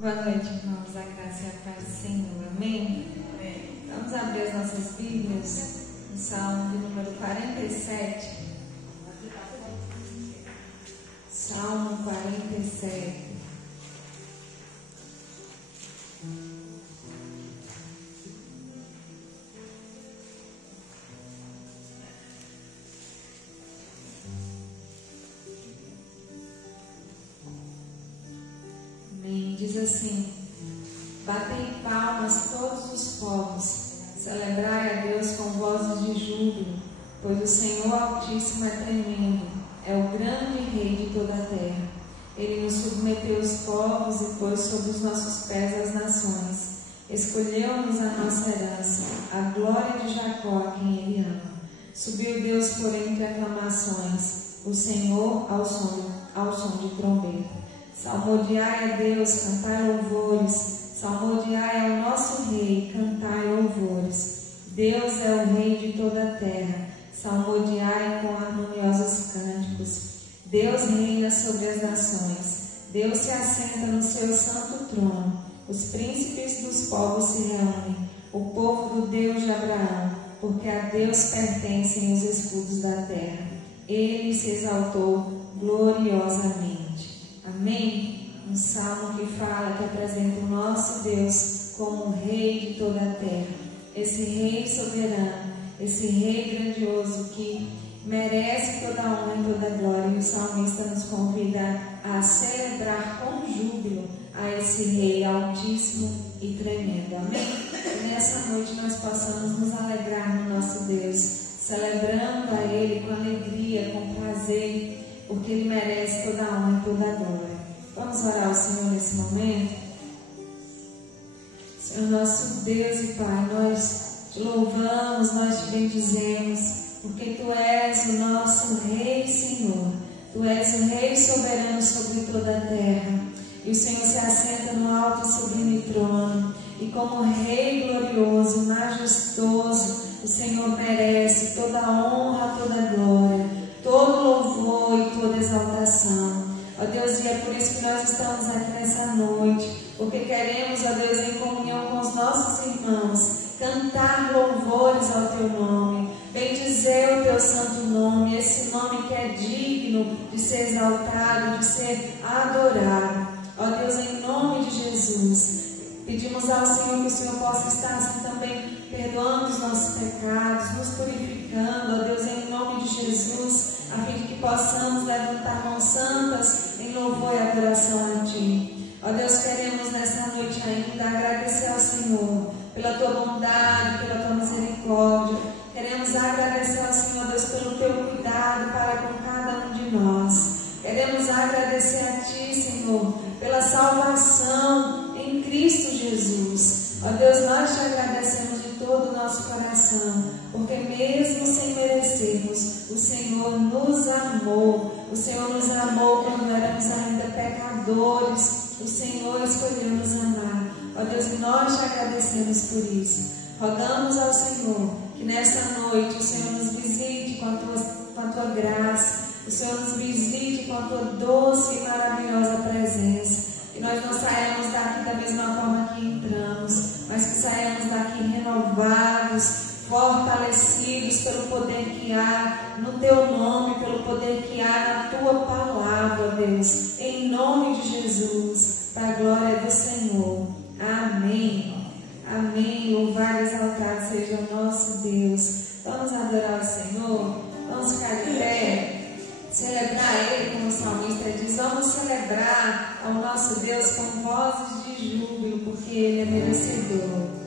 Boa noite, irmãos, a graça e a paz do Senhor, amém? Amém. Vamos abrir as nossas Bíblias no Salmo de número 47. Salmo 47. Diz assim: batei palmas todos os povos, celebrai a Deus com vozes de júbilo, pois o Senhor Altíssimo é tremendo, é o grande Rei de toda a terra. Ele nos submeteu os povos e pôs sob os nossos pés as nações. Escolheu-nos a nossa herança, a glória de Jacó, a quem Ele ama. Subiu Deus por entre aclamações, o Senhor ao som de trombeta. Salmodiai a Deus, cantai louvores. Salmodiai ao nosso Rei, cantai louvores. Deus é o Rei de toda a terra. Salmodiai com harmoniosos cânticos. Deus reina sobre as nações. Deus se assenta no seu santo trono. Os príncipes dos povos se reúnem. O povo do Deus de Abraão, porque a Deus pertencem os escudos da terra. Ele se exaltou gloriosamente. Amém? Um salmo que fala, que apresenta o nosso Deus como o Rei de toda a terra. Esse Rei soberano, esse Rei grandioso que merece toda a honra e toda a glória. E o salmista nos convida a celebrar com júbilo a esse Rei altíssimo e tremendo. Amém? E nessa noite nós possamos nos alegrar no nosso Deus, celebrando a Ele com alegria, com prazer, porque Ele merece toda a honra e toda a glória. Vamos orar ao Senhor nesse momento? Senhor nosso Deus e Pai, nós te louvamos, nós te bendizemos, porque Tu és o nosso Rei, Senhor. Tu és o Rei soberano sobre toda a terra. E o Senhor se assenta no alto e sublime trono. E como Rei glorioso, majestoso, o Senhor merece toda a honra, toda a glória, todo louvor e toda exaltação. Ó Deus, e é por isso que nós estamos aqui nessa noite, porque queremos, ó Deus, em comunhão com os nossos irmãos, cantar louvores ao Teu nome, bendizer o Teu santo nome, esse nome que é digno de ser exaltado, de ser adorado. Ó Deus, em nome de Jesus, pedimos ao Senhor que o Senhor possa estar assim também perdoando os nossos pecados, nos purificando, ó Deus, em nome de Jesus, a fim de que possamos levantar mãos santas em louvor e adoração a Ti. Ó Deus, queremos nessa noite ainda agradecer ao Senhor pela Tua bondade, pela Tua misericórdia. Queremos agradecer ao Senhor, Deus, pelo Teu cuidado para com cada um de nós. Queremos agradecer a Ti, Senhor, pela salvação em Cristo Jesus. Ó Deus, nós Te agradecemos de todo o nosso coração, porque mesmo sem merecermos, o Senhor nos amou. O Senhor nos amou quando éramos ainda pecadores. O Senhor escolheu nos amar. Ó Deus, e nós Te agradecemos por isso. Rogamos ao Senhor que nessa noite o Senhor nos visite com a Tua graça. O Senhor nos visite com a Tua doce e maravilhosa presença. Que nós não saímos daqui da mesma forma que entramos, mas que saímos daqui renovados, fortalecidos pelo poder que há no Teu nome, pelo poder que há na Tua palavra, Deus. Em nome de Jesus, para a glória do Senhor. Amém. Amém. Louvado e exaltado seja o nosso Deus. Vamos adorar o Senhor. Vamos ficar de pé. Celebrar Ele, como o salmista diz, vamos celebrar ao nosso Deus com vozes de júbilo, porque Ele é merecedor.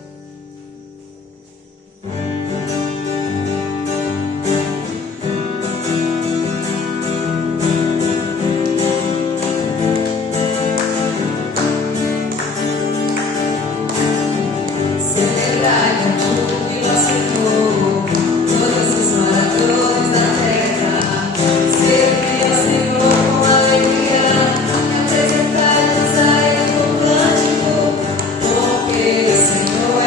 Senhor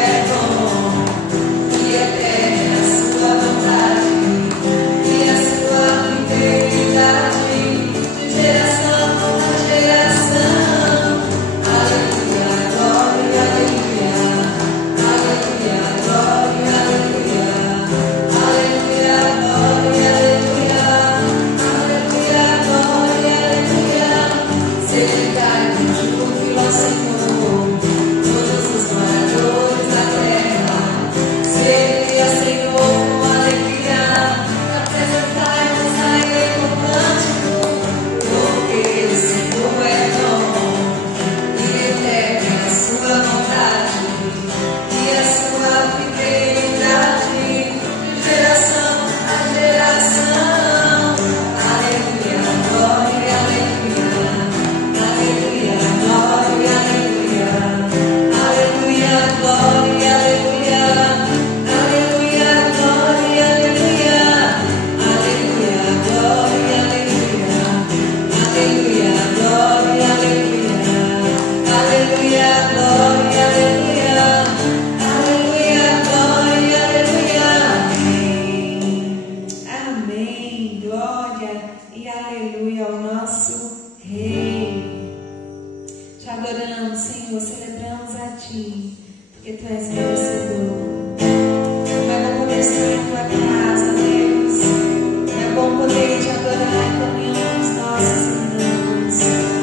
adoramos, Senhor, celebramos a Ti, porque Tu és merecedor. Como é bom poder estar em Tua casa, Deus. É bom poder Te adorar em comunhão com os nossos irmãos.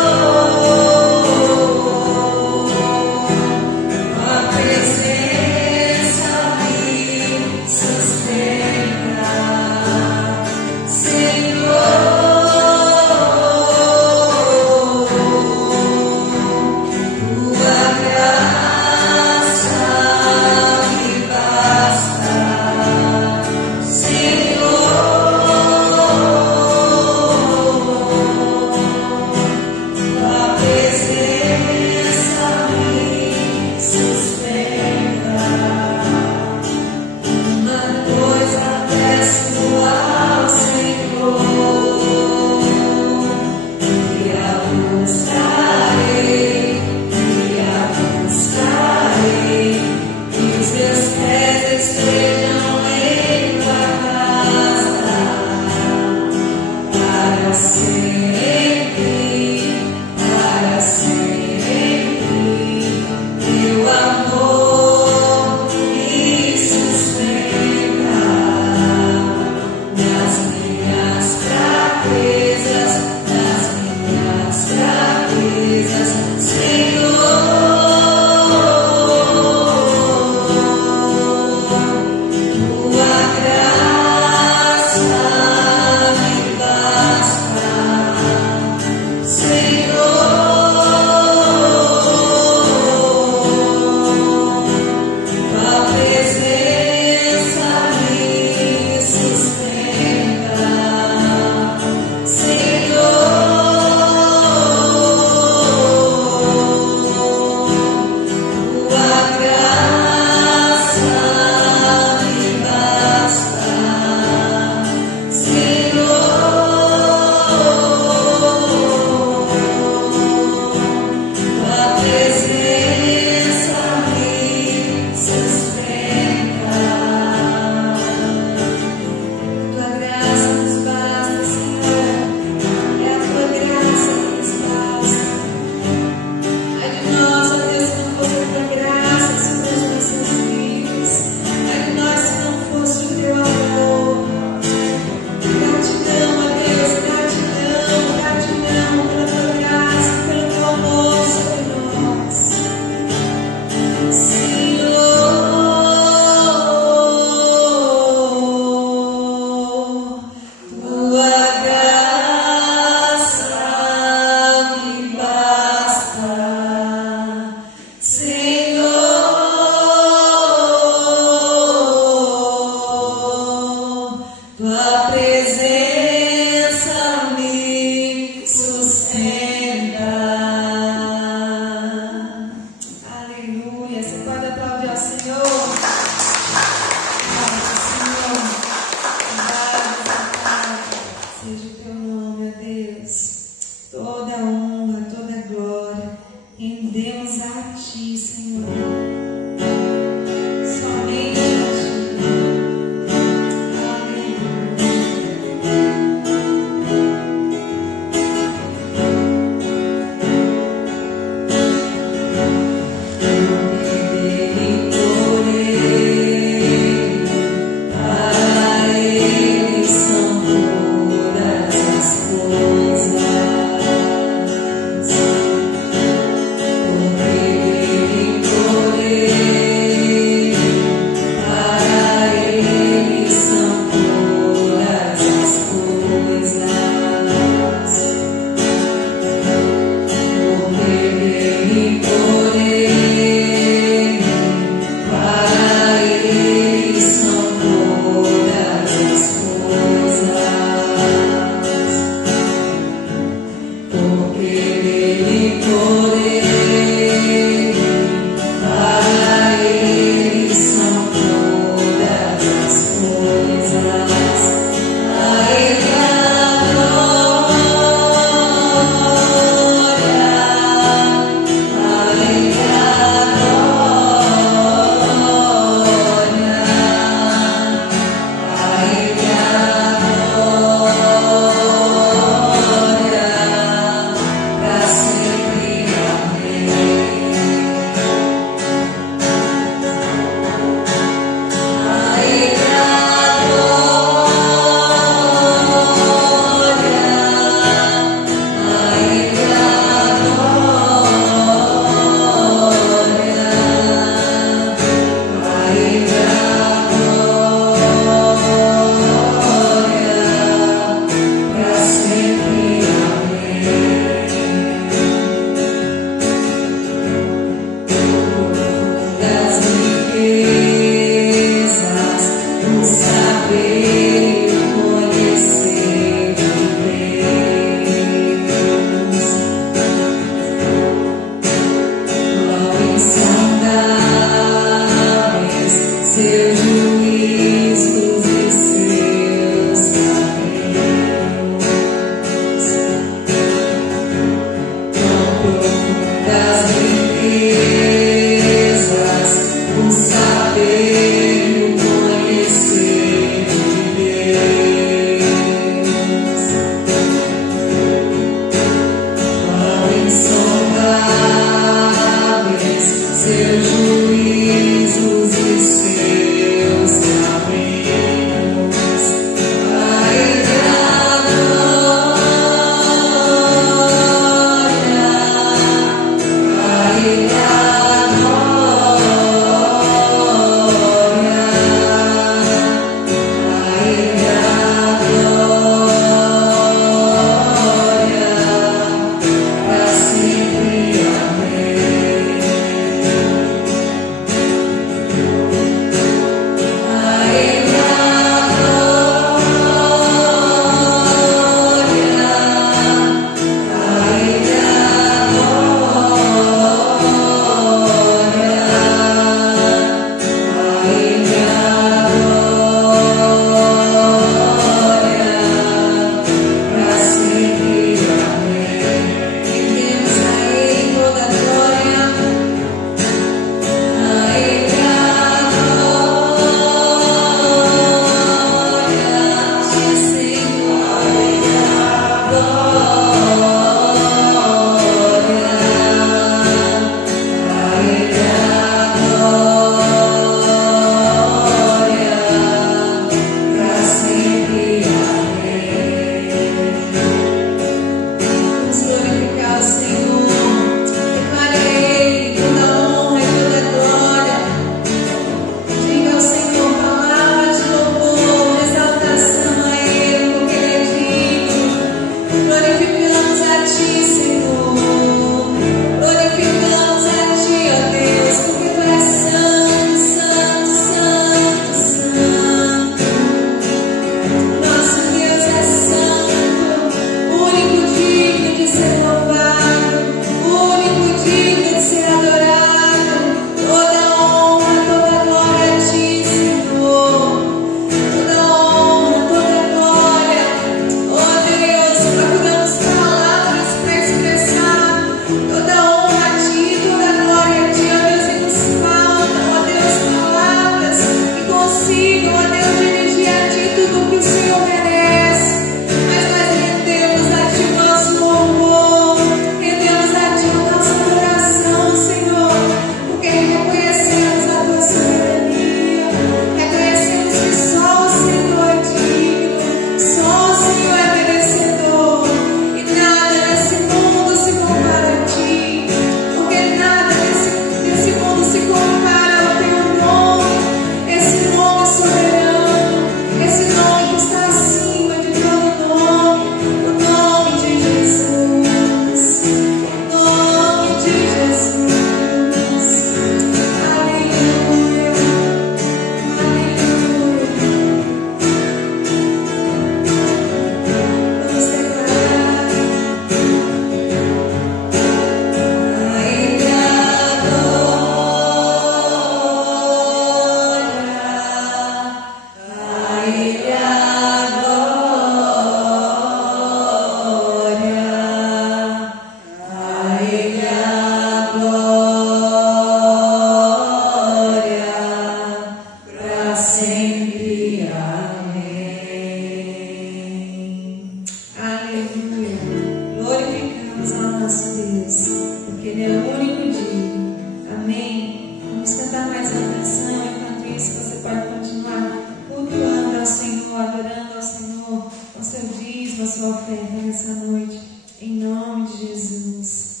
bênção, a sua oferta nessa noite, em nome de Jesus.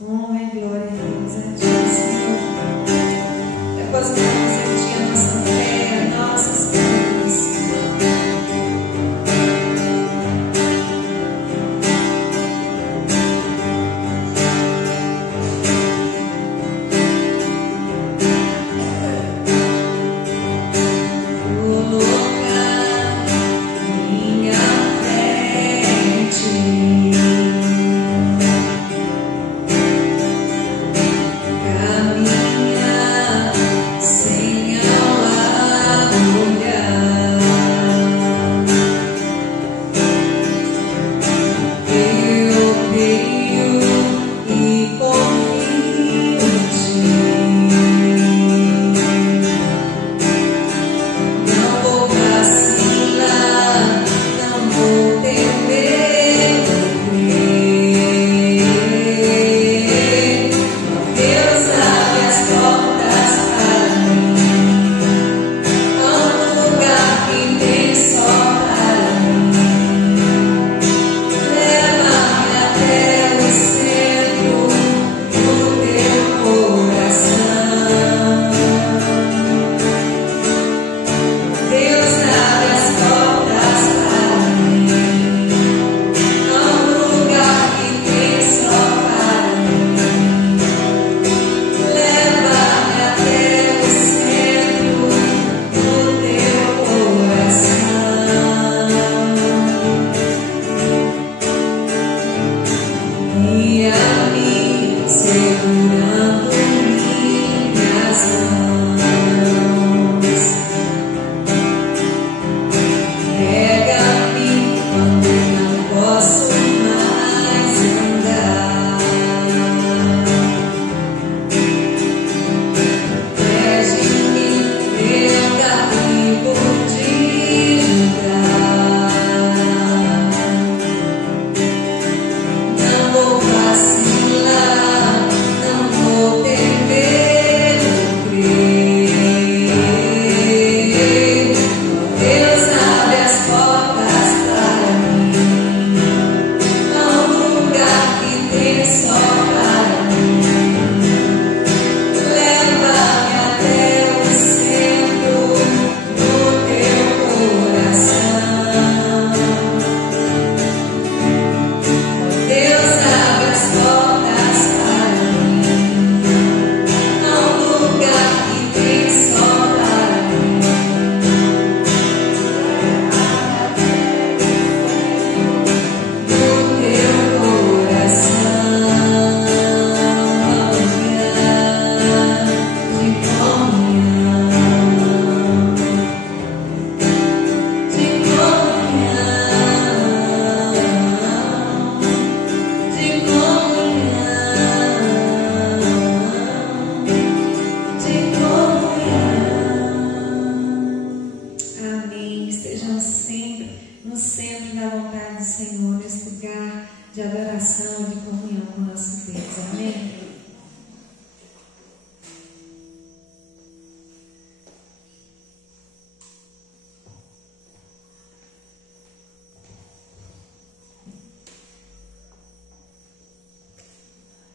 Honra e glória a Deus, a Ti, Senhor. Depositamos em Ti a nossa fé, a nossa esperança.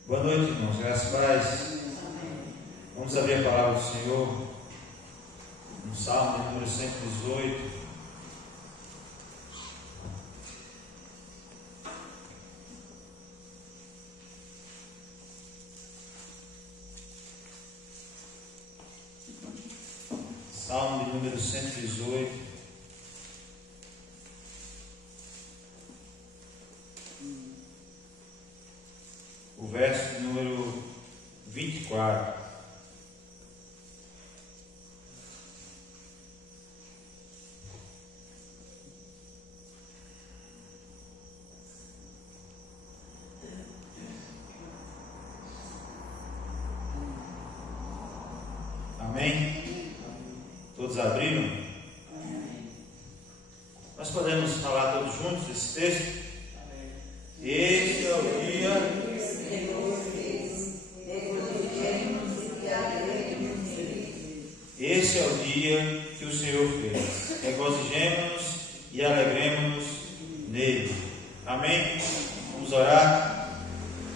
Boa noite, irmãos. Graças a Deus. Vamos abrir a palavra do Senhor no Salmo de número 118. Salmo de número 118. O verso número 24. Amém? Todos abriram? Amém. Nós podemos falar todos juntos esse texto? Este é o dia. Esse é o dia que o Senhor fez. Regozijemo-nos e alegremo-nos nele. Amém? Vamos orar.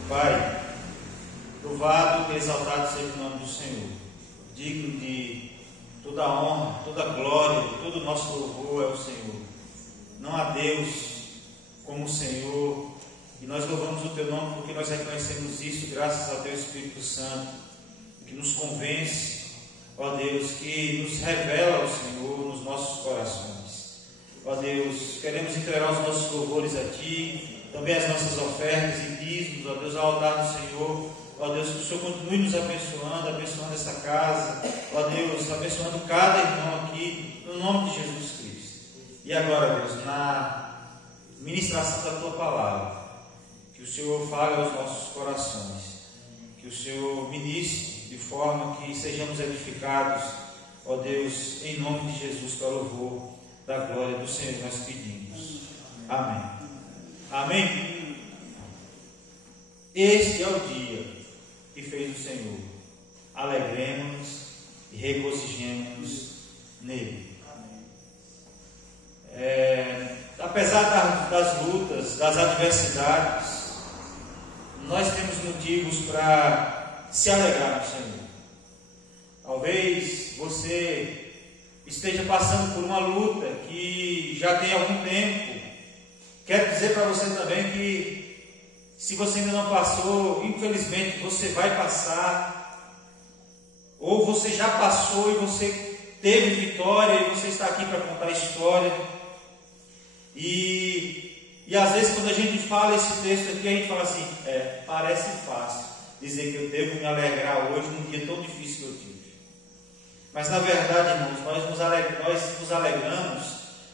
Pai, louvado e exaltado seja o nome do Senhor, digno de toda a honra, toda a glória, todo o nosso louvor é o Senhor. Não há Deus como o Senhor, e nós louvamos o Teu nome porque nós reconhecemos isso graças ao Teu Espírito Santo, que nos convence, ó Deus, que nos revela o Senhor nos nossos corações. Ó Deus, queremos entregar os nossos louvores a Ti, também as nossas ofertas e dízimos, ó Deus, ao altar do Senhor. Ó Deus, que o Senhor continue nos abençoando, abençoando esta casa, ó Deus, abençoando cada irmão aqui, no nome de Jesus Cristo. E agora, Deus, na ministração da Tua Palavra, que o Senhor fale aos nossos corações, que o Senhor ministre de forma que sejamos edificados, ó Deus, em nome de Jesus, para o louvor da glória do Senhor, nós pedimos. Amém. Amém? Este é o dia que fez o Senhor. Alegremos-nos e regozijemos-nos nele. Apesar das lutas, das adversidades, nós temos motivos para se alegrar no Senhor. Talvez você esteja passando por uma luta que já tem algum tempo. Quero dizer para você também que, se você ainda não passou, infelizmente você vai passar, ou você já passou e você teve vitória e você está aqui para contar a história. E às vezes, quando a gente fala esse texto aqui, a gente fala assim: parece fácil dizer que eu devo me alegrar hoje num dia tão difícil que eu tive. Mas na verdade, irmãos, nós nos alegramos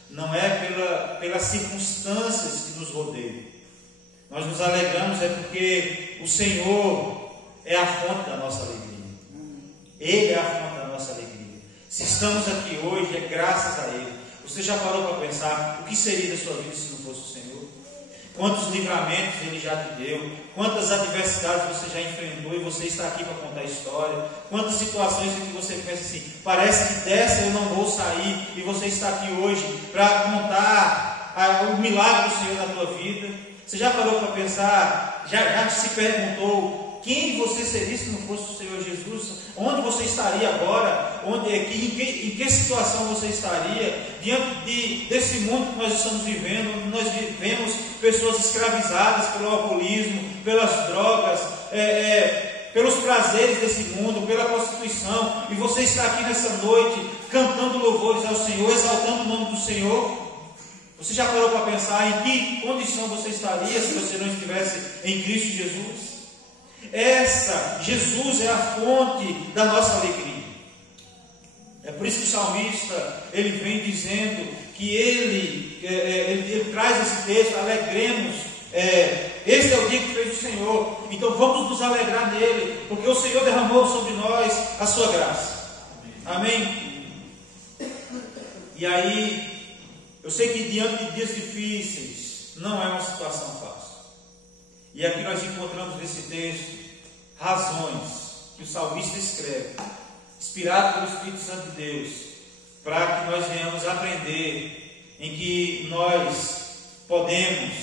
não é pelas circunstâncias que nos rodeiam. Nós nos alegramos porque o Senhor é a fonte da nossa alegria. Ele é a fonte da nossa alegria. Se estamos aqui hoje, é graças a Ele. Você já parou para pensar o que seria da sua vida se não fosse o Senhor? Quantos livramentos Ele já te deu? Quantas adversidades você já enfrentou e você está aqui para contar a história? Quantas situações em que você pensa assim: parece que dessa eu não vou sair, e você está aqui hoje para contar o milagre do Senhor na tua vida? Você já parou para pensar, já se perguntou quem você seria se não fosse o Senhor Jesus? Onde você estaria agora? Em que situação você estaria diante desse mundo que nós estamos vivendo? Nós vivemos pessoas escravizadas pelo alcoolismo, pelas drogas, pelos prazeres desse mundo, pela prostituição, e você está aqui nessa noite cantando louvores ao Senhor, exaltando o nome do Senhor. Você já parou para pensar em que condição você estaria se você não estivesse em Cristo Jesus? Jesus é a fonte da nossa alegria. É por isso que o salmista, ele vem dizendo que ele traz esse texto: alegremos, este é o dia que fez o Senhor, então vamos nos alegrar nele, porque o Senhor derramou sobre nós a sua graça. Amém? E aí, eu sei que diante de dias difíceis não é uma situação fácil. E aqui nós encontramos nesse texto razões que o salmista escreve, inspirado pelo Espírito Santo de Deus, para que nós venhamos aprender em que nós podemos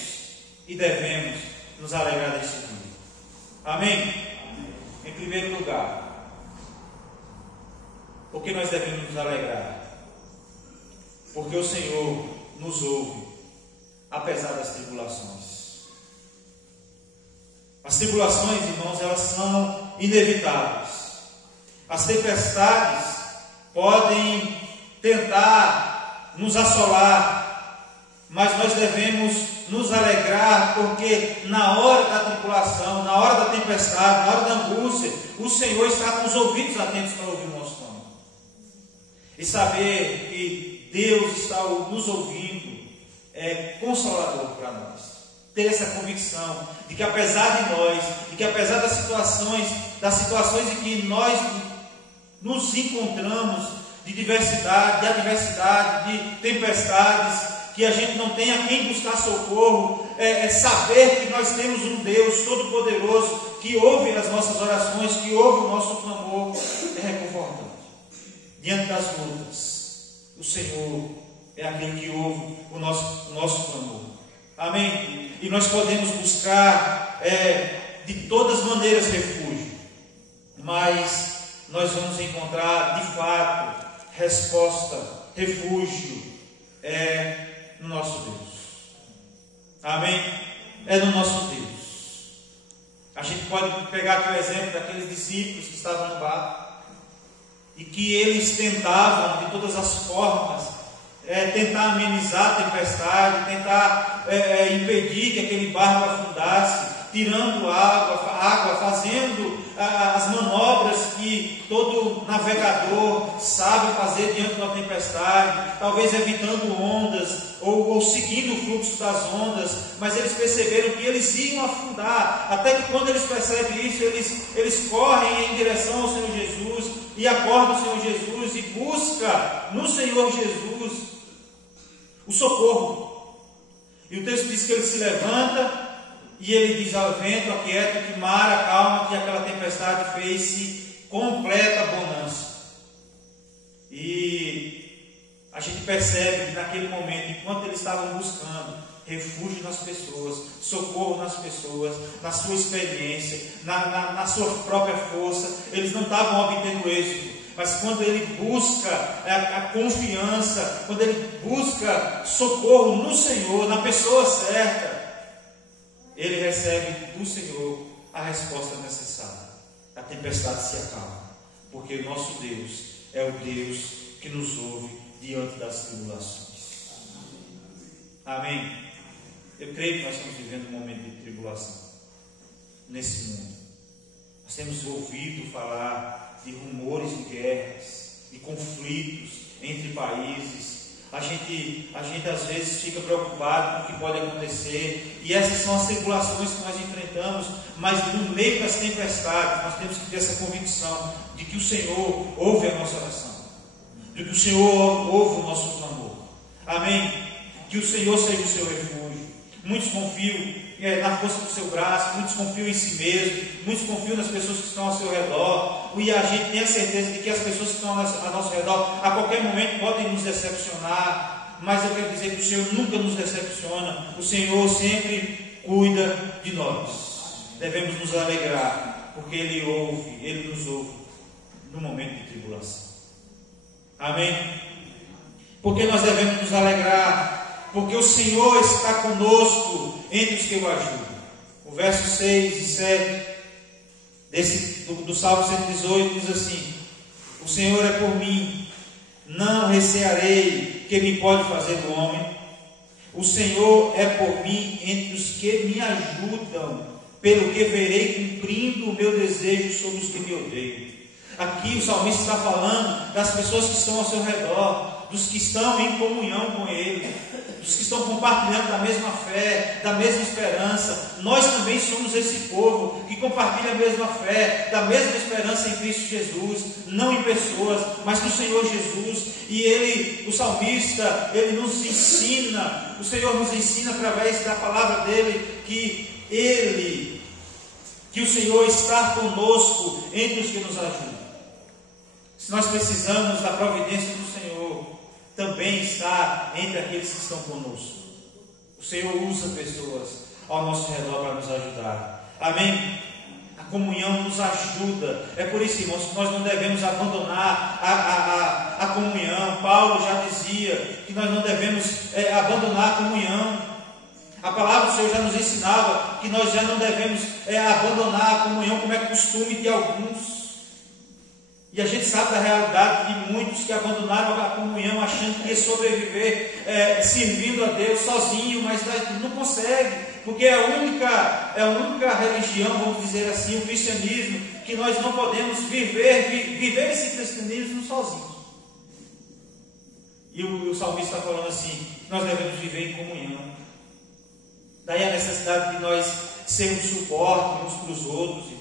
e devemos nos alegrar deste dia. Amém? Em primeiro lugar, por que nós devemos nos alegrar? Porque o Senhor nos ouve, apesar das tribulações. As tribulações, irmãos, elas são inevitáveis. As tempestades podem tentar nos assolar, mas nós devemos nos alegrar, porque na hora da tribulação, na hora da tempestade, na hora da angústia, o Senhor está com os ouvidos atentos para ouvir o nosso clamor. E saber que Deus está nos ouvindo é consolador para nós. Ter essa convicção de que apesar de nós, e que apesar das situações em que nós nos encontramos, de diversidade, de adversidade, de tempestades, que a gente não tenha quem buscar socorro, saber que nós temos um Deus Todo-Poderoso que ouve as nossas orações, que ouve o nosso clamor, é reconfortante. Diante das lutas, o Senhor é aquele que ouve o nosso clamor. Amém? E nós podemos buscar de todas as maneiras refúgio, mas nós vamos encontrar de fato resposta, refúgio no nosso Deus. Amém? É no nosso Deus. A gente pode pegar aqui o exemplo daqueles discípulos que estavam no barco e que eles tentavam de todas as formas tentar amenizar a tempestade, tentar impedir que aquele barco afundasse, tirando água, fazendo as manobras que todo navegador sabe fazer diante de uma tempestade, talvez evitando ondas ou seguindo o fluxo das ondas, mas eles perceberam que eles iam afundar, até que quando eles percebem isso, eles correm em direção ao Senhor Jesus e acordam o Senhor Jesus e buscam no Senhor Jesus o socorro. E o texto diz que ele se levanta e ele diz ao vento: aquieta, que mar, acalma, que aquela tempestade fez-se completa bonança. E a gente percebe que naquele momento, enquanto eles estavam buscando refúgio nas pessoas, socorro nas pessoas, na sua experiência, na sua própria força, eles não estavam obtendo êxito. Mas quando ele busca a confiança, quando ele busca socorro no Senhor, na pessoa certa, ele recebe do Senhor a resposta necessária. A tempestade se acalma, porque o nosso Deus é o Deus que nos ouve diante das tribulações. Amém? Eu creio que nós estamos vivendo um momento de tribulação nesse mundo. Nós temos ouvido falar de rumores de guerras, de conflitos entre países. A gente às vezes fica preocupado com o que pode acontecer, e essas são as tribulações que nós enfrentamos, mas no meio das tempestades nós temos que ter essa convicção de que o Senhor ouve a nossa oração, de que o Senhor ouve o nosso clamor. Amém? Que o Senhor seja o seu refúgio. Muitos confiam na força do seu braço, muitos confiam em si mesmo, muitos confiam nas pessoas que estão ao seu redor, e a gente tem a certeza de que as pessoas que estão ao nosso redor a qualquer momento podem nos decepcionar, mas eu quero dizer que o Senhor nunca nos decepciona. O Senhor sempre cuida de nós. Devemos nos alegrar, porque Ele nos ouve no momento de tribulação. Amém? Porque nós devemos nos alegrar? Porque o Senhor está conosco entre os que o ajudam. O verso 6 e 7 do Salmo 118 diz assim: o Senhor é por mim, não recearei que me pode fazer o homem. O Senhor é por mim entre os que me ajudam, pelo que verei cumprindo o meu desejo sobre os que me odeiam. Aqui o salmista está falando das pessoas que estão ao seu redor, dos que estão em comunhão com Ele, dos que estão compartilhando da mesma fé, da mesma esperança. Nós também somos esse povo que compartilha a mesma fé, da mesma esperança em Cristo Jesus, não em pessoas, mas no Senhor Jesus. E o salmista, ele nos ensina, o Senhor nos ensina através da palavra dele, que o Senhor está conosco entre os que nos ajudam. Se nós precisamos da providência do Senhor, também está entre aqueles que estão conosco. O Senhor usa pessoas ao nosso redor para nos ajudar. Amém? A comunhão nos ajuda. É por isso, irmãos, que nós não devemos abandonar a comunhão. Paulo já dizia que nós não devemos abandonar a comunhão. A palavra do Senhor já nos ensinava que nós já não devemos abandonar a comunhão, como é costume de alguns. E a gente sabe da realidade de muitos que abandonaram a comunhão achando que ia sobreviver servindo a Deus sozinho, mas não consegue, porque é a única religião, vamos dizer assim, o cristianismo, que nós não podemos viver esse cristianismo sozinhos. E o salmista está falando assim: nós devemos viver em comunhão. Daí a necessidade de nós sermos suporte uns para os outros, irmãos.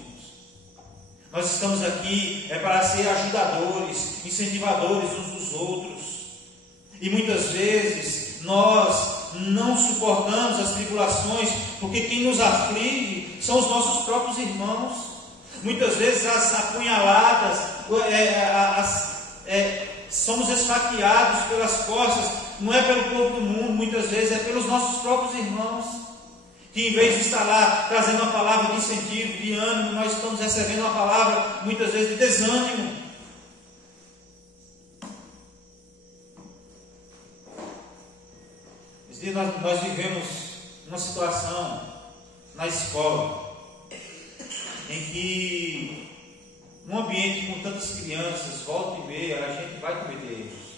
Nós estamos aqui para ser ajudadores, incentivadores uns dos outros. E muitas vezes nós não suportamos as tribulações, porque quem nos aflige são os nossos próprios irmãos. Muitas vezes as apunhaladas, somos esfaqueados pelas costas não é pelo povo do mundo, muitas vezes é pelos nossos próprios irmãos, que em vez de estar lá trazendo uma palavra de incentivo, de ânimo, nós estamos recebendo uma palavra muitas vezes de desânimo. Esse dia nós vivemos uma situação na escola em que num ambiente com tantas crianças, volta e meia, a gente vai cometer erros.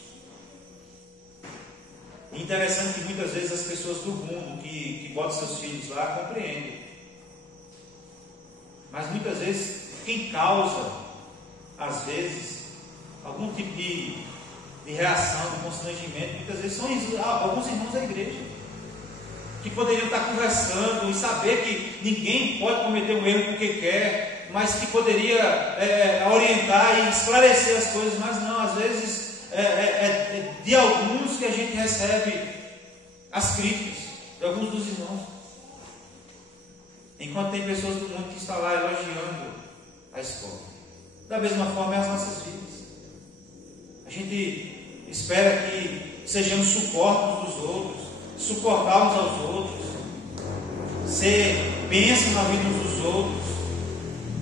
Interessante que muitas vezes as pessoas do mundo que botam seus filhos lá compreendem. Mas muitas vezes quem causa, às vezes, algum tipo de reação, de constrangimento, muitas vezes são alguns irmãos da igreja, que poderiam estar conversando e saber que ninguém pode cometer um erro porque quer, mas que poderia orientar e esclarecer as coisas, mas não, às vezes de alguns que a gente recebe as críticas, de alguns dos irmãos, enquanto tem pessoas do mundo que estão lá elogiando a escola. Da mesma forma é as nossas vidas. A gente espera que sejamos suporte uns dos outros, suportar uns aos outros, ser bênção na vida uns dos outros.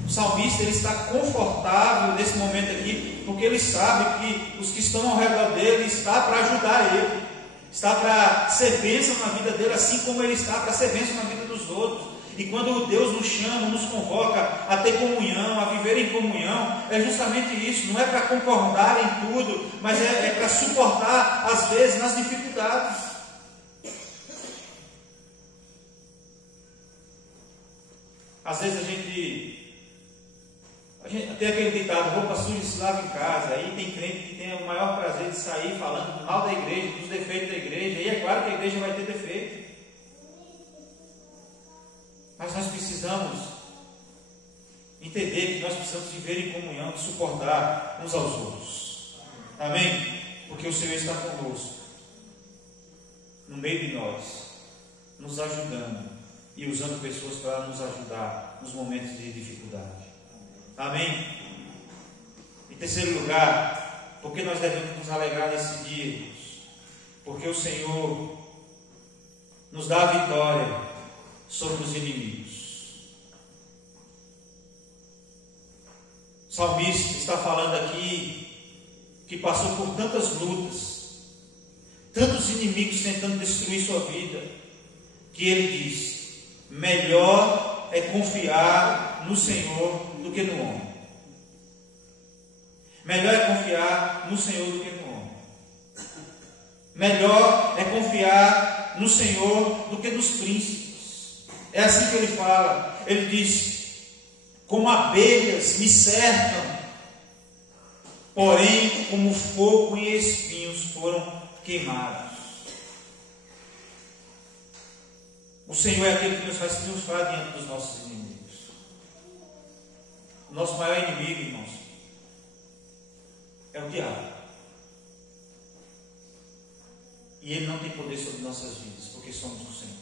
O salmista ele está confortável nesse momento aqui, porque ele sabe que os que estão ao redor dele está para ajudar ele, está para ser bênção na vida dele, assim como ele está para ser bênção na vida dos outros. E quando Deus nos chama, nos convoca a ter comunhão, a viver em comunhão, é justamente isso. Não é para concordar em tudo, mas é para suportar às vezes nas dificuldades. Às vezes a gente tem aquele ditado, roupa suja se lava em casa. Aí tem crente que tem o maior prazer de sair falando mal da igreja, dos defeitos da igreja. E é claro que a igreja vai ter defeito. Mas nós precisamos entender que nós precisamos viver em comunhão, de suportar uns aos outros. Amém? Porque o Senhor está conosco, no meio de nós, nos ajudando e usando pessoas para nos ajudar nos momentos de dificuldade. Amém? Em terceiro lugar, porque nós devemos nos alegrar nesse dia? Porque o Senhor nos dá a vitória sobre os inimigos. O salmista está falando aqui que passou por tantas lutas, tantos inimigos tentando destruir sua vida, que ele diz: melhor é confiar no Senhor do que no homem. Melhor é confiar no Senhor do que no homem. Melhor é confiar no Senhor do que nos príncipes. É assim que ele fala. Ele diz: como abelhas me cercam, porém como fogo e espinhos foram queimados. O Senhor é aquele que nos faz triunfar diante dos nossos inimigos. O nosso maior inimigo, irmãos, é o diabo. E ele não tem poder sobre nossas vidas, porque somos do Senhor.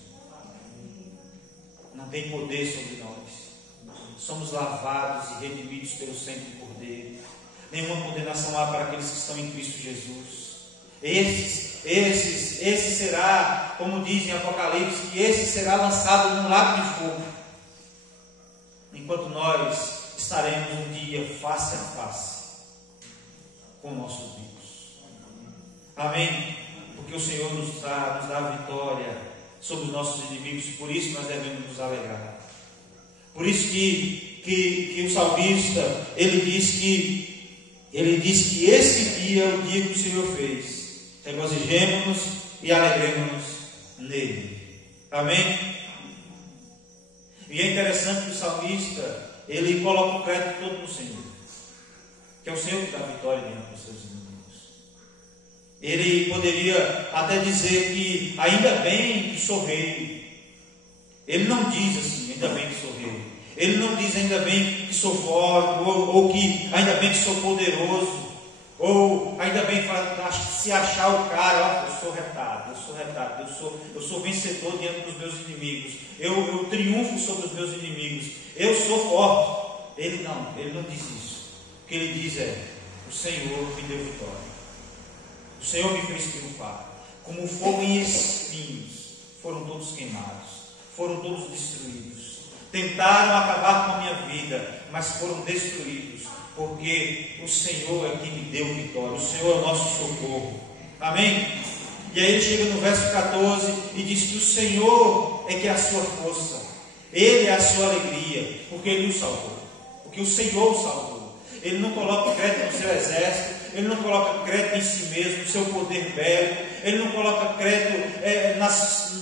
Não tem poder sobre nós. Somos lavados e redimidos pelo sangue do Cordeiro. Nenhuma condenação há para aqueles que estão em Cristo Jesus. Esse será, como diz em Apocalipse, que esse será lançado num lago de fogo. Enquanto nós estaremos um dia face a face com o nosso Deus. Amém? Porque o Senhor nos dá a vitória sobre os nossos inimigos. Por isso nós devemos nos alegrar. Por isso que o salmista ele diz que esse dia é o dia que o Senhor fez. Regozijemo-nos e alegremos-nos nele. Amém? E é interessante que o salmista ele coloca o crédito todo no Senhor, que é o Senhor que dá a vitória diante dos seus inimigos. Ele poderia até dizer que ainda bem que sou rei. Ele não diz assim, ainda bem que sou rei. Ele não diz ainda bem que sou forte, ou que ainda bem que sou poderoso, ou ainda bem se achar o cara, eu sou retado, eu sou vencedor diante dos meus inimigos, eu triunfo sobre os meus inimigos, eu sou forte. Ele não diz isso. O que ele diz é: o Senhor me deu vitória, o Senhor me fez triunfar. como fogo em espinhos, foram todos queimados, foram todos destruídos. Tentaram acabar com a minha vida, mas foram destruídos, porque o Senhor é quem me deu vitória, o Senhor é o nosso socorro. Amém? E aí ele chega no verso 14 e diz que o Senhor é que é a sua força, Ele é a sua alegria, porque Ele o salvou, porque o Senhor o salvou. Ele não coloca crédito no seu exército, Ele não coloca crédito em si mesmo, no seu poder bélico, Ele não coloca crédito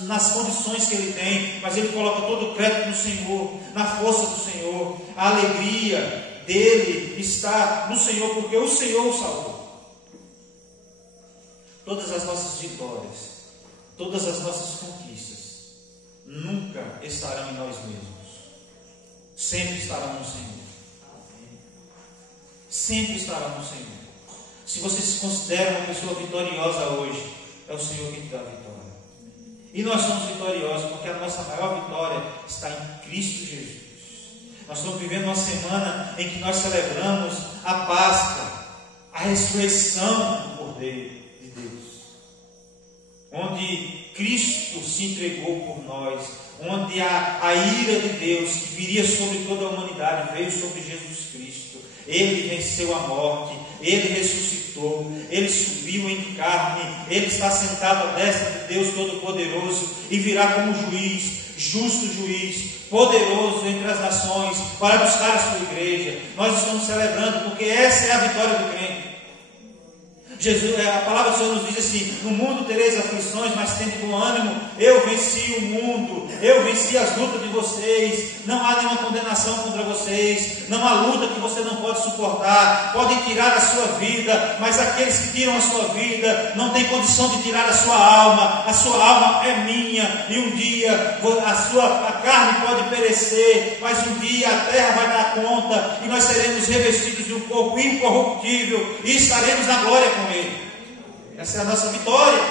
nas condições que Ele tem, mas Ele coloca todo o crédito no Senhor, na força do Senhor. A alegria dele está no Senhor, porque o Senhor o salvou. Todas as nossas vitórias, todas as nossas conquistas nunca estarão em nós mesmos, sempre estarão no Senhor, sempre estarão no Senhor. Se você se considera uma pessoa vitoriosa hoje, é o Senhor que te dá a vitória. E nós somos vitoriosos porque a nossa maior vitória está em Cristo Jesus. Nós estamos vivendo uma semana em que nós celebramos a Páscoa, a ressurreição do Cordeiro de Deus, onde Cristo se entregou por nós, onde a ira de Deus que viria sobre toda a humanidade veio sobre Jesus Cristo. Ele venceu a morte, Ele ressuscitou, Ele subiu em carne, Ele está sentado à destra de Deus Todo-Poderoso e virá como juiz, justo juiz, poderoso entre as nações, para buscar a sua igreja. Nós estamos celebrando porque essa é a vitória do crente. Jesus, a palavra do Senhor nos diz assim: no mundo tereis aflições, mas tende bom ânimo, eu venci o mundo, eu venci as lutas de vocês, não há nenhuma condenação contra vocês, não há luta que você não pode suportar. Podem tirar a sua vida, mas aqueles que tiram a sua vida não têm condição de tirar a sua alma é minha, e um dia a carne pode perecer, mas um dia a terra vai dar conta, e nós seremos revestidos de um corpo incorruptível, e estaremos na glória com Ele. Essa é a nossa vitória.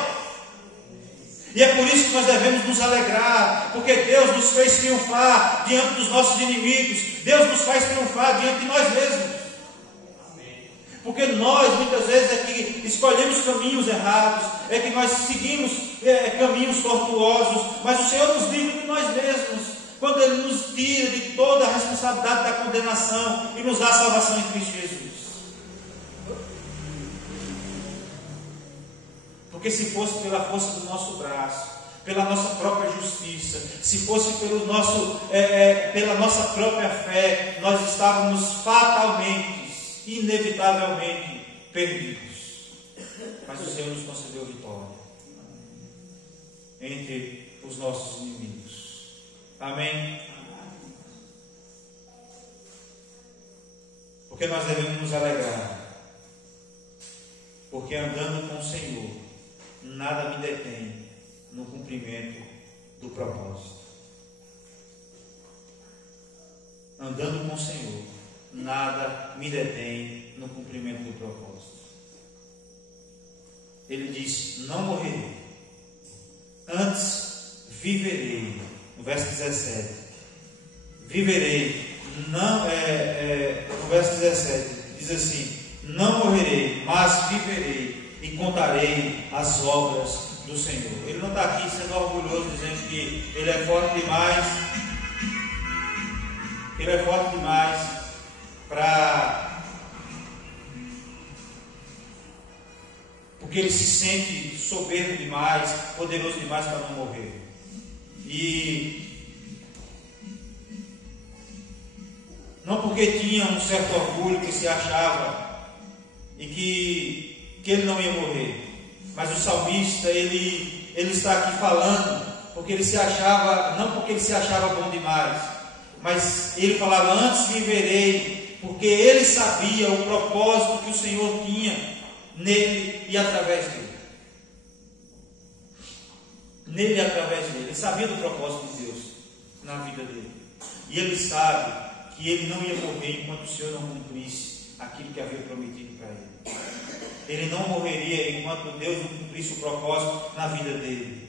E é por isso que nós devemos nos alegrar, porque Deus nos fez triunfar diante dos nossos inimigos. Deus nos faz triunfar diante de nós mesmos. Porque nós muitas vezes é que escolhemos caminhos errados, é que nós seguimos caminhos tortuosos, mas o Senhor nos livra de nós mesmos, quando Ele nos tira de toda a responsabilidade da condenação e nos dá a salvação em Cristo Jesus. Porque se fosse pela força do nosso braço, pela nossa própria justiça, se fosse pela nossa própria fé, nós estávamos fatalmente, inevitavelmente perdidos. Mas o Senhor nos concedeu vitória entre os nossos inimigos. Amém? Porque nós devemos nos alegrar, porque andando com o Senhor, nada me detém no cumprimento do propósito. Andando com o Senhor, nada me detém no cumprimento do propósito. Ele diz: não morrerei, antes viverei. No verso 17, viverei, não, no verso 17, diz assim: não morrerei, mas viverei e contarei as obras do Senhor. Ele não está aqui sendo orgulhoso, dizendo que Ele é forte demais, porque Ele se sente soberbo demais, poderoso demais para não morrer. E não porque tinha um certo orgulho que se achava e que ele não ia morrer, mas o salmista ele está aqui falando porque ele se achava, não porque ele se achava bom demais, mas ele falava: antes viverei, porque ele sabia o propósito que o Senhor tinha nele e através dele. Nele e através dele. Ele sabia do propósito de Deus na vida dele. E ele sabe que ele não ia morrer enquanto o Senhor não cumprisse aquilo que havia prometido para ele. Ele não morreria enquanto Deus não cumprisse o propósito na vida dele.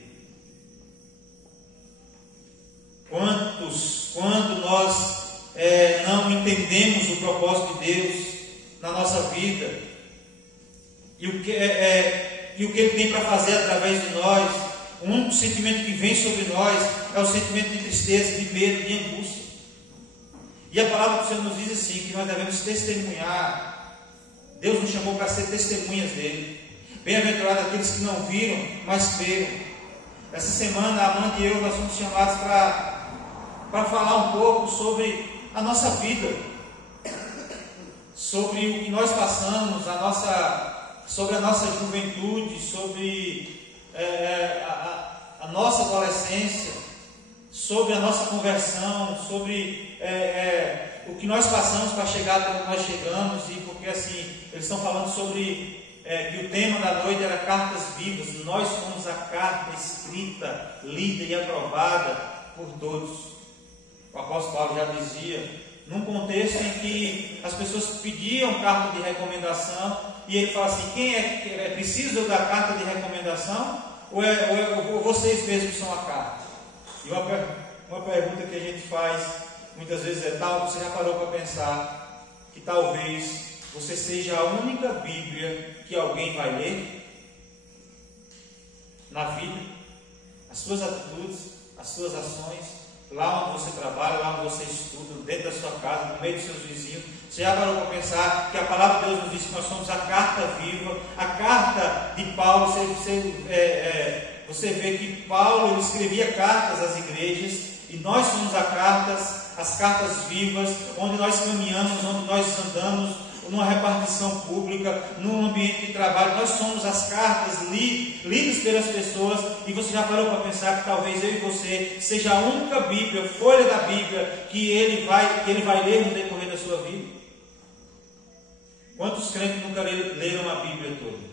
Quando nós não entendemos o propósito de Deus na nossa vida, e e o que Ele tem para fazer através de nós. O único sentimento que vem sobre nós é o sentimento de tristeza, de medo, de angústia. E a palavra do Senhor nos diz assim, que nós devemos testemunhar. Deus nos chamou para ser testemunhas dEle. Bem-aventurados aqueles que não viram, mas creram. Essa semana, a Amanda e eu, nós fomos chamados para falar um pouco sobre a nossa vida, sobre o que nós passamos, sobre a nossa juventude, sobre a nossa adolescência, sobre a nossa conversão, sobre o que nós passamos para chegar até onde nós chegamos, e porque assim, eles estão falando sobre que o tema da noite era cartas vivas. Nós somos a carta escrita, lida e aprovada por todos. O apóstolo Paulo já dizia, num contexto em que as pessoas pediam carta de recomendação, e ele fala assim, quem é preciso eu dar carta de recomendação, ou vocês mesmos são a carta? E uma pergunta que a gente faz muitas vezes é tal, você já parou para pensar que talvez você seja a única Bíblia que alguém vai ler na vida? As suas atitudes, as suas ações, lá onde você trabalha, lá onde você estuda, dentro da sua casa, no meio dos seus vizinhos. Você já parou para pensar que a palavra de Deus nos diz que nós somos a carta viva, a carta de Paulo? Você vê que Paulo ele escrevia cartas às igrejas, e nós somos as cartas vivas, onde nós caminhamos, onde nós andamos, numa repartição pública, num ambiente de trabalho. Nós somos as cartas lidas pelas pessoas, e você já parou para pensar que talvez eu e você seja a única Bíblia, folha da Bíblia, que ele vai ler no decorrer da sua vida? Quantos crentes nunca leram a Bíblia toda?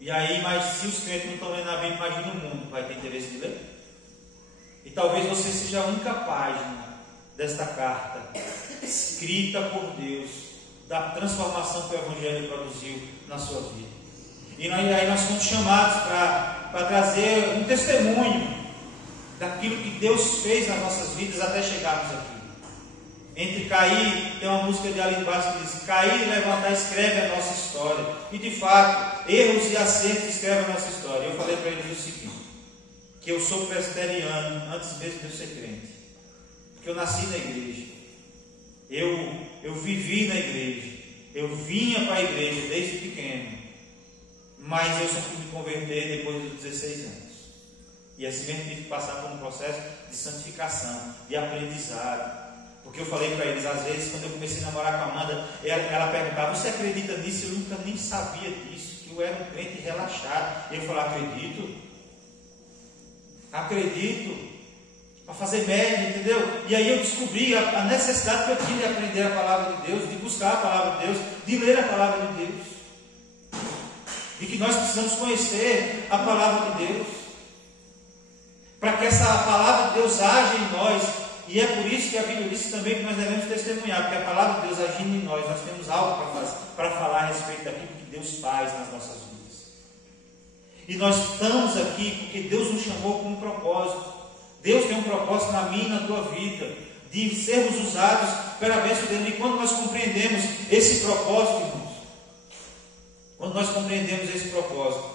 E aí, mas se os crentes não estão lendo a Bíblia, imagina o mundo vai ter interesse de ler? E talvez você seja a única página desta carta escrita por Deus, da transformação que o Evangelho produziu na sua vida. E aí nós somos chamados para trazer um testemunho daquilo que Deus fez nas nossas vidas até chegarmos aqui. Entre cair, tem uma música de ali embaixo que diz, cair e levantar escreve a nossa história. E de fato, erros e acertos escrevem a nossa história. Eu falei para eles o seguinte, que eu sou presbiteriano antes mesmo de eu ser crente, porque eu nasci na igreja, eu vivi na igreja, eu vinha para a igreja desde pequeno, mas eu só fui me converter depois dos 16 anos. E assim mesmo tive que passar por um processo de santificação, de aprendizado. Porque eu falei para eles, às vezes, quando eu comecei a namorar com a Amanda, ela perguntava, você acredita nisso? Eu nunca nem sabia disso, que eu era um crente relaxado. E eu falava, acredito, para fazer média, entendeu? E aí eu descobri a necessidade que eu tinha de aprender a palavra de Deus, de buscar a palavra de Deus, de ler a palavra de Deus. E que nós precisamos conhecer a palavra de Deus, para que essa palavra de Deus haja em nós. E é por isso que a Bíblia diz também que nós devemos testemunhar, porque a palavra de Deus agindo em nós temos algo para falar a respeito daquilo que Deus faz nas nossas vidas. E nós estamos aqui porque Deus nos chamou com um propósito. Deus tem um propósito na minha e na tua vida, de sermos usados pela bênção dele. E quando nós compreendemos esse propósito, irmãos, quando nós compreendemos esse propósito,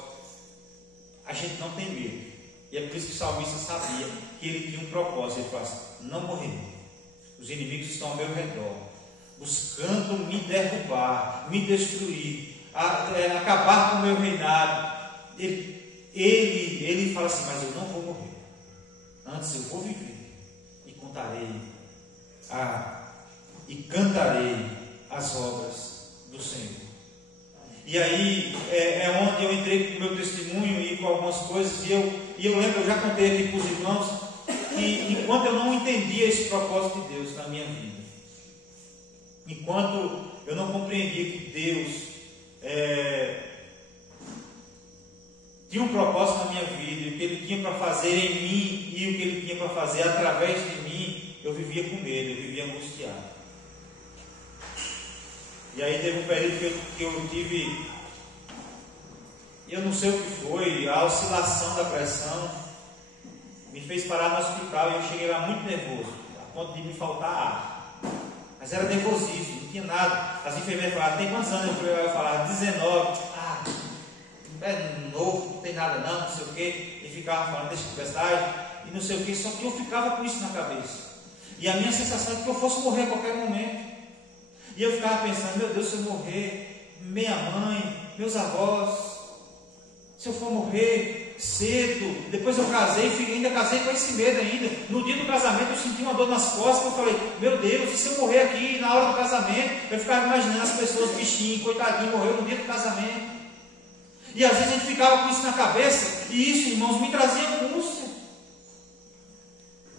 a gente não tem medo. E é por isso que o salmista sabia que ele tinha um propósito. Ele fala assim, não morrer. Os inimigos estão ao meu redor, buscando me derrubar, me destruir, acabar com o meu reinado. Ele fala assim, mas eu não vou morrer. Antes eu vou viver e contarei e cantarei as obras do Senhor. E aí é onde eu entrei com o meu testemunho e com algumas coisas, e eu lembro, eu já contei aqui para os irmãos, que enquanto eu não entendia esse propósito de Deus na minha vida, enquanto eu não compreendia que Deus tinha um propósito na minha vida, e o que Ele tinha para fazer em mim e o que Ele tinha para fazer através de mim, eu vivia com medo, eu vivia angustiado. E aí teve um período que eu tive, eu não sei o que foi, a oscilação da pressão me fez parar no hospital, e eu cheguei lá muito nervoso, a ponto de me faltar ar. Mas era nervosismo, não tinha nada. As enfermeiras falavam, tem quantos anos? Eu falava, 19. é novo, não tem nada não, não sei o quê, e ficava falando dessa tempestade, e não sei o quê, só que eu ficava com isso na cabeça. E a minha sensação é que eu fosse morrer a qualquer momento. E eu ficava pensando, meu Deus, se eu morrer, minha mãe, meus avós, se eu for morrer cedo, depois eu casei, ainda casei com esse medo ainda. No dia do casamento eu senti uma dor nas costas, eu falei, meu Deus, e se eu morrer aqui na hora do casamento? Eu ficava imaginando as pessoas, bichinho, coitadinho, morreu no dia do casamento. E às vezes a gente ficava com isso na cabeça, e isso, irmãos, me trazia angústia.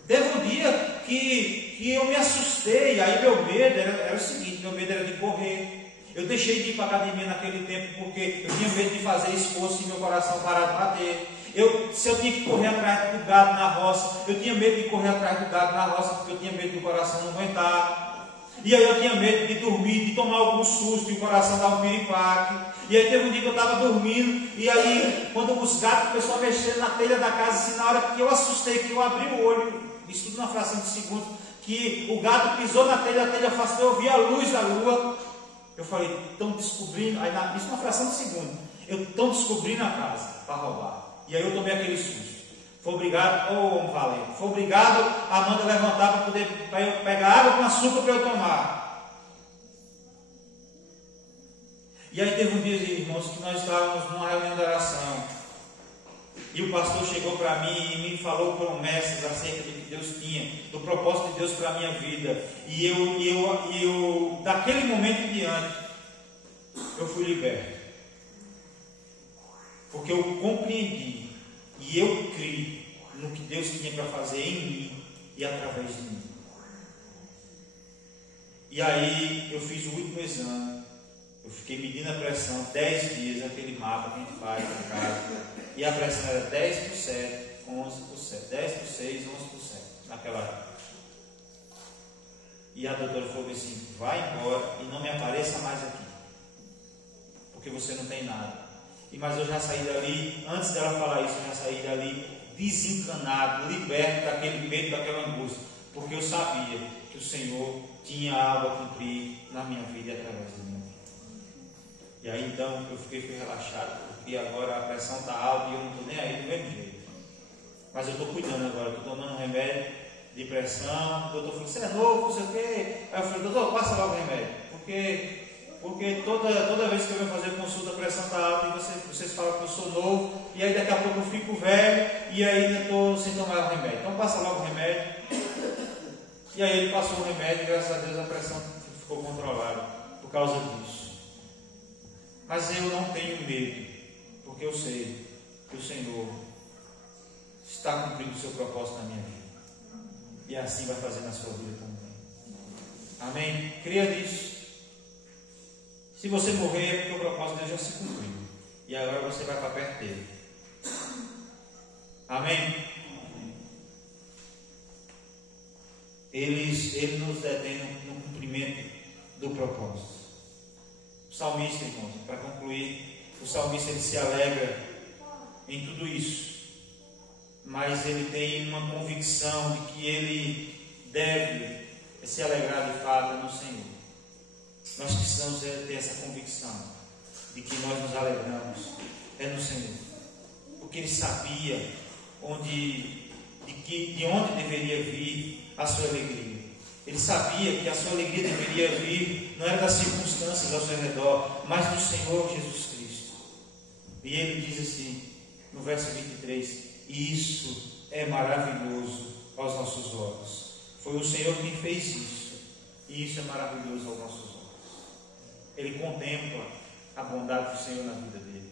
Teve um dia que eu me assustei, aí meu medo era o seguinte, meu medo era de correr. Eu deixei de ir para a academia naquele tempo porque eu tinha medo de fazer esforço e meu coração parar de bater. Se eu tinha que correr atrás do gado na roça, eu tinha medo de correr atrás do gado na roça porque eu tinha medo do coração não aguentar. E aí eu tinha medo de dormir, de tomar algum susto e o coração dar um piripaque. E aí teve um dia que eu estava dormindo, e aí quando os gatos começaram a mexer na telha da casa, assim, na hora que eu assustei, que eu abri o olho, isso tudo na fração de segundos, que o gato pisou na telha, a telha afastou, eu vi a luz da lua. Eu falei, estão descobrindo, isso na fração de segundo, estão descobrindo a casa para roubar. E aí eu tomei aquele susto. Foi obrigado, homem valente, foi obrigado a Amanda levantar para eu pegar água com açúcar para eu tomar. E aí teve um dia, irmãos, que nós estávamos numa reunião de oração. E o pastor chegou para mim e me falou promessas acerca do que Deus tinha, do propósito de Deus para a minha vida. E eu, daquele momento em diante, eu fui liberto. Porque eu compreendi e eu criei no que Deus tinha para fazer em mim e através de mim. E aí eu fiz o último exame. Eu fiquei medindo a pressão 10 dias, aquele mapa que a gente faz em casa. E a pressão era 10 por 7, 11 por 7, 10 por 6, 11 por 7, naquela época. E a doutora falou assim, vai embora e não me apareça mais aqui, porque você não tem nada. Mas eu já saí dali, antes dela falar isso, eu já saí dali desencanado, liberto daquele medo, daquela angústia, porque eu sabia que o Senhor tinha algo a cumprir na minha vida e através de mim. E aí então eu fiquei relaxado, porque agora a pressão está alta e eu não estou nem aí do mesmo jeito. Mas eu estou cuidando agora, estou tomando um remédio de pressão. O doutor falou, você é novo, não sei o quê. Aí eu falei, doutor, passa logo o remédio. Porque toda vez que eu venho fazer consulta, a pressão está alta e vocês falam que eu sou novo. E aí daqui a pouco eu fico velho e aí ainda estou sem tomar o remédio. Então passa logo o remédio. E aí ele passou o remédio e graças a Deus a pressão ficou controlada por causa disso. Mas eu não tenho medo, porque eu sei que o Senhor está cumprindo o seu propósito na minha vida. E assim vai fazer na sua vida também. Amém? Creia nisso. Se você morrer, é porque o propósito de Deus já se cumpriu. E agora você vai para perto dele. Amém? Ele nos detém no cumprimento do propósito. O salmista, irmãos, para concluir, o salmista ele se alegra em tudo isso, mas ele tem uma convicção de que ele deve se alegrar de fato no Senhor. Nós precisamos ter essa convicção de que nós nos alegramos no Senhor, porque ele sabia de onde deveria vir a sua alegria. Ele sabia que a sua alegria deveria vir, não era das circunstâncias ao seu redor, mas do Senhor Jesus Cristo. E ele diz assim, no verso 23, isso é maravilhoso aos nossos olhos. Foi o Senhor quem fez isso, e isso é maravilhoso aos nossos olhos. Ele contempla a bondade do Senhor na vida dele.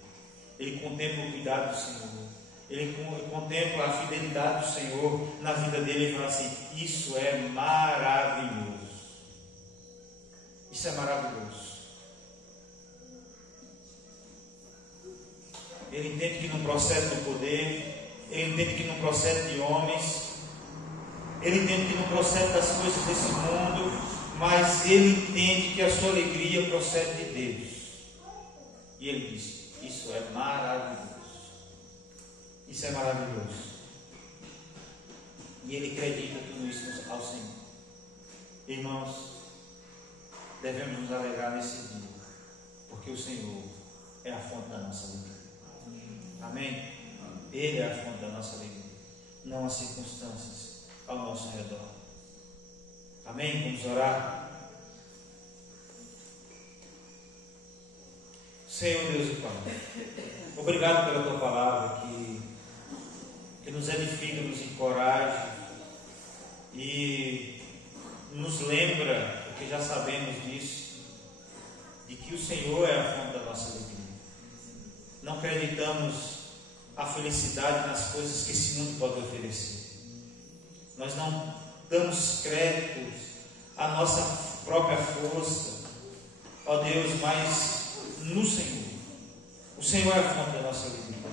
Ele contempla o cuidado do Senhor. Ele contempla a fidelidade do Senhor na vida dele e fala assim, isso é maravilhoso. Isso é maravilhoso. Ele entende que não procede do poder, ele entende que não procede de homens, ele entende que não procede das coisas desse mundo, mas ele entende que a sua alegria procede de Deus. E ele diz, isso é maravilhoso. Isso é maravilhoso. E ele acredita tudo isso ao Senhor. Irmãos, devemos nos alegrar nesse dia, porque o Senhor é a fonte da nossa alegria. Amém? Ele é a fonte da nossa alegria, não as circunstâncias ao nosso redor. Amém? Vamos orar. Senhor Deus e Pai, obrigado pela Tua palavra que nos edifica, nos encoraja e nos lembra, porque já sabemos disso, de que o Senhor é a fonte da nossa alegria. Não acreditamos a felicidade nas coisas que esse mundo pode oferecer. Nós não damos crédito à nossa própria força, ó Deus, mas no Senhor. O Senhor é a fonte da nossa alegria.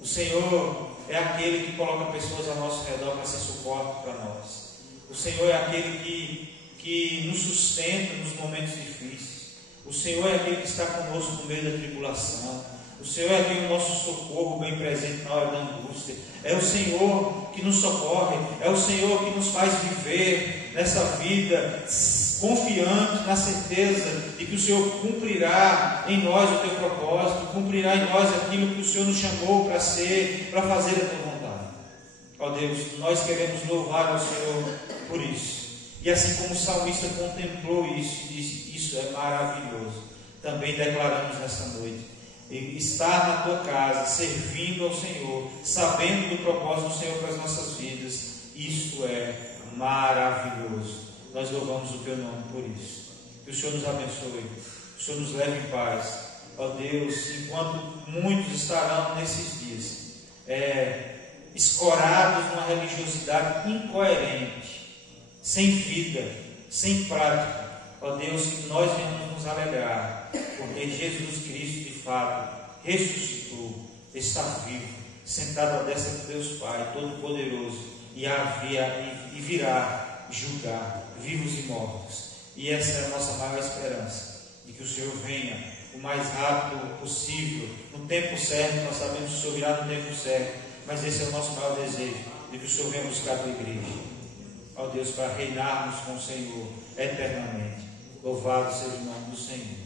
O Senhor é aquele que coloca pessoas ao nosso redor para ser suporte para nós. O Senhor é aquele que nos sustenta nos momentos difíceis. O Senhor é aquele que está conosco no meio da tribulação. O Senhor é aquele nosso socorro bem presente na hora da angústia. É o Senhor que nos socorre. É o Senhor que nos faz viver nessa vida confiante na certeza de que o Senhor cumprirá em nós o teu propósito, cumprirá em nós aquilo que o Senhor nos chamou para ser, para fazer a tua vontade. Ó Deus, nós queremos louvar ao Senhor por isso. E assim como o salmista contemplou isso e disse, isso é maravilhoso, também declaramos nessa noite, estar na tua casa, servindo ao Senhor, sabendo do propósito do Senhor para as nossas vidas, isso é maravilhoso. Nós louvamos o teu nome por isso. Que o Senhor nos abençoe, que o Senhor nos leve em paz. Ó Deus, enquanto muitos estarão nesses dias escorados numa religiosidade incoerente, sem vida, sem prática, ó Deus, que nós venhamos nos alegrar, porque Jesus Cristo de fato ressuscitou, está vivo, sentado à destra de Deus Pai Todo-Poderoso, e virá julgar vivos e mortos. E essa é a nossa maior esperança, de que o Senhor venha o mais rápido possível, no tempo certo. Nós sabemos que o Senhor virá no tempo certo, mas esse é o nosso maior desejo, de que o Senhor venha buscar a tua igreja, ó Deus, para reinarmos com o Senhor eternamente. Louvado seja o nome do Senhor.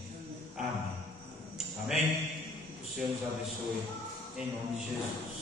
Amém. Amém. Que o Senhor nos abençoe, em nome de Jesus.